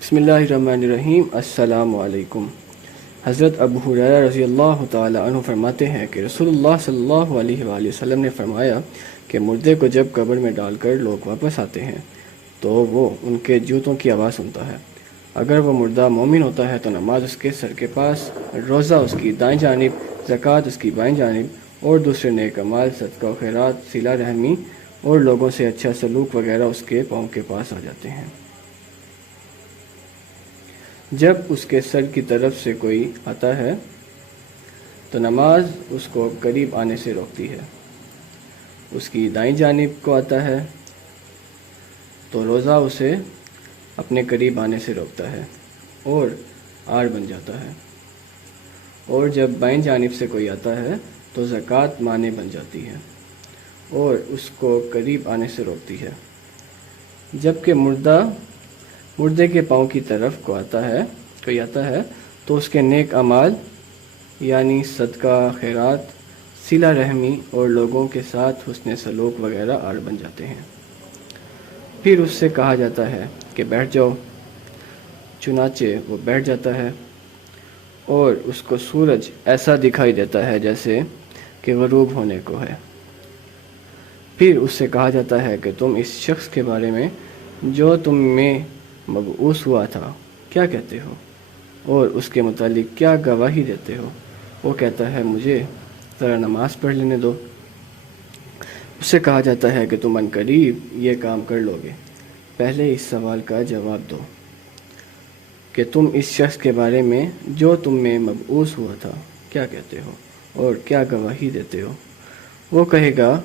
بسم اللہ الرحمن الرحیم۔ السلام علیکم۔ حضرت ابو ہریرہ رضی اللہ تعالی عنہ فرماتے ہیں کہ رسول اللہ صلی اللہ علیہ وآلہ وسلم نے فرمایا کہ مردے کو جب قبر میں ڈال کر لوگ واپس آتے ہیں تو وہ ان کے جوتوں کی آواز سنتا ہے۔ اگر وہ مردہ مومن ہوتا ہے تو نماز اس کے سر کے پاس، روزہ اس کی دائیں جانب، زکوٰۃ اس کی بائیں جانب اور دوسرے نیک اعمال، صدقہ و خیرات، صلہ رحمی اور لوگوں سے اچھا سلوک وغیرہ اس کے پاؤں کے پاس آ جاتے ہیں۔ جب اس کے سر کی طرف سے کوئی آتا ہے تو نماز اس کو قریب آنے سے روکتی ہے۔ اس کی دائیں جانب کو آتا ہے تو روزہ اسے اپنے قریب آنے سے روکتا ہے اور آڑ بن جاتا ہے، اور جب بائیں جانب سے کوئی آتا ہے تو زکوٰۃ مانع بن جاتی ہے اور اس کو قریب آنے سے روکتی ہے۔ جبکہ مردے کے پاؤں کی طرف کوئی آتا ہے تو اس کے نیک اعمال یعنی صدقہ، خیرات، صلہ رحمی اور لوگوں کے ساتھ حسن سلوک وغیرہ آڑ بن جاتے ہیں۔ پھر اس سے کہا جاتا ہے کہ بیٹھ جاؤ، چنانچہ وہ بیٹھ جاتا ہے اور اس کو سورج ایسا دکھائی دیتا ہے جیسے کہ غروب ہونے کو ہے۔ پھر اس سے کہا جاتا ہے کہ تم اس شخص کے بارے میں جو تم میں مبعوث ہوا تھا کیا کہتے ہو اور اس کے متعلق کیا گواہی دیتے ہو؟ وہ کہتا ہے مجھے ذرا نماز پڑھ لینے دو۔ اس سے کہا جاتا ہے کہ تم عنقریب یہ کام کر لو گے۔ پہلے اس سوال کا جواب دو کہ تم اس شخص کے بارے میں جو تم میں مبعوث ہوا تھا کیا کہتے ہو اور کیا گواہی دیتے ہو؟ وہ کہے گا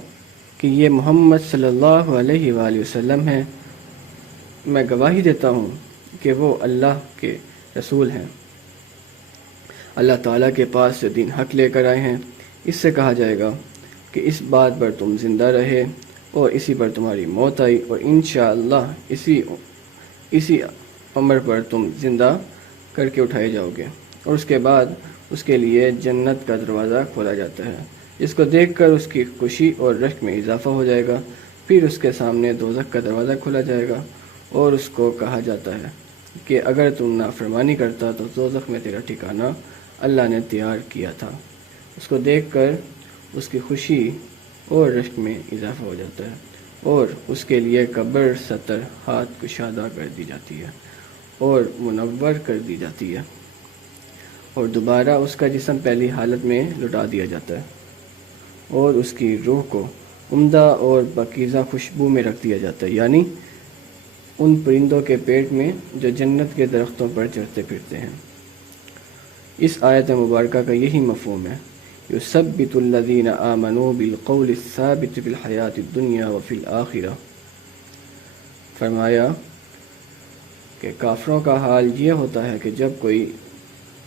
کہ یہ محمد صلی اللہ علیہ وآلہ وسلم ہے، میں گواہی دیتا ہوں کہ وہ اللہ کے رسول ہیں، اللہ تعالیٰ کے پاس سے دین حق لے کر آئے ہیں۔ اس سے کہا جائے گا کہ اس بات پر تم زندہ رہے اور اسی پر تمہاری موت آئی، اور انشاءاللہ اسی عمر پر تم زندہ کر کے اٹھائے جاؤ گے، اور اس کے بعد اس کے لیے جنت کا دروازہ کھولا جاتا ہے، جس کو دیکھ کر اس کی خوشی اور رشک میں اضافہ ہو جائے گا۔ پھر اس کے سامنے دوزخ کا دروازہ کھولا جائے گا اور اس کو کہا جاتا ہے کہ اگر تم نافرمانی کرتا تو دوزخ میں تیرا ٹھکانہ اللہ نے تیار کیا تھا۔ اس کو دیکھ کر اس کی خوشی اور رشک میں اضافہ ہو جاتا ہے اور اس کے لیے قبر 70 ہاتھ کشادہ کر دی جاتی ہے اور منور کر دی جاتی ہے، اور دوبارہ اس کا جسم پہلی حالت میں لوٹا دیا جاتا ہے اور اس کی روح کو عمدہ اور پاکیزہ خوشبو میں رکھ دیا جاتا ہے، یعنی ان پرندوں کے پیٹ میں جو جنت کے درختوں پر چڑھتے پھرتے ہیں۔ اس آیت مبارکہ کا یہی مفہوم ہے، یثبت الذین آمنوا بالقول الثابت فی الحیات الدنیا وفی الآخرہ۔ فرمایا کہ کافروں کا حال یہ ہوتا ہے کہ جب کوئی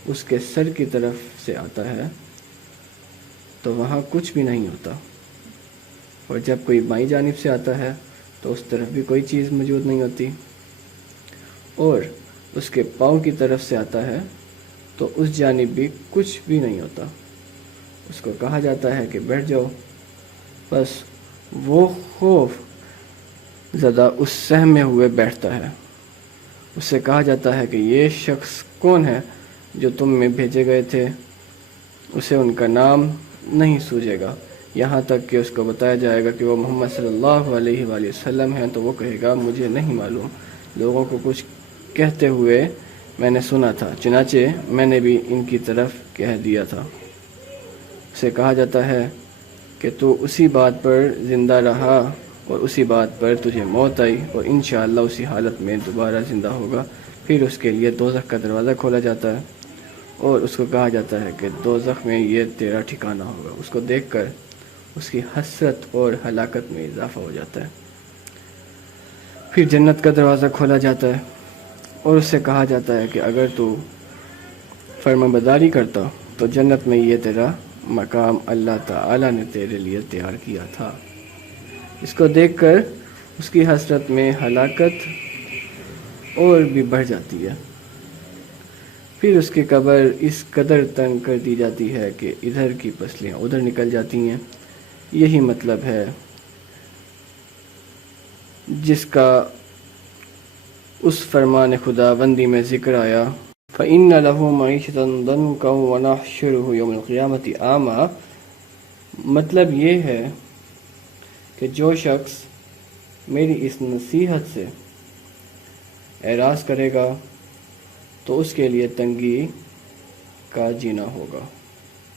اس کے سر کی طرف سے آتا ہے تو وہاں کچھ بھی نہیں ہوتا، اور جب کوئی بائیں جانب سے آتا ہے تو اس طرف بھی کوئی چیز موجود نہیں ہوتی، اور اس کے پاؤں کی طرف سے آتا ہے تو اس جانب بھی کچھ بھی نہیں ہوتا۔ اس کو کہا جاتا ہے کہ بیٹھ جاؤ، بس وہ خوف زدہ اس سہم میں ہوئے بیٹھتا ہے۔ اس سے کہا جاتا ہے کہ یہ شخص کون ہے جو تم میں بھیجے گئے تھے؟ اسے ان کا نام نہیں سوجے گا، یہاں تک کہ اس کو بتایا جائے گا کہ وہ محمد صلی اللہ علیہ وآلہ وسلم ہیں تو وہ کہے گا مجھے نہیں معلوم، لوگوں کو کچھ کہتے ہوئے میں نے سنا تھا، چنانچہ میں نے بھی ان کی طرف کہہ دیا تھا۔ اسے کہا جاتا ہے کہ تو اسی بات پر زندہ رہا اور اسی بات پر تجھے موت آئی، اور انشاءاللہ اسی حالت میں دوبارہ زندہ ہوگا۔ پھر اس کے لیے دوزخ کا دروازہ کھولا جاتا ہے اور اس کو کہا جاتا ہے کہ دوزخ میں یہ تیرا ٹھکانہ ہوگا۔ اس کو دیکھ کر اس کی حسرت اور ہلاکت میں اضافہ ہو جاتا ہے۔ پھر جنت کا دروازہ کھولا جاتا ہے اور اس سے کہا جاتا ہے کہ اگر تو فرمانبرداری کرتا تو جنت میں یہ تیرا مقام اللہ تعالی نے تیرے لیے تیار کیا تھا۔ اس کو دیکھ کر اس کی حسرت میں ہلاکت اور بھی بڑھ جاتی ہے۔ پھر اس کی قبر اس قدر تنگ کر دی جاتی ہے کہ ادھر کی پسلیاں ادھر نکل جاتی ہیں۔ یہی مطلب ہے جس کا اس فرمان خداوندی میں ذکر آیا فَإِنَّ لَهُ مَعِيشَةً ضَنْكًا وَنَحْشُرُهُ يَوْمَ الْقِيَامَةِ أَعْمَىٰ، مطلب یہ ہے کہ جو شخص میری اس نصیحت سے اعراض کرے گا تو اس کے لیے تنگی کا جینا ہوگا۔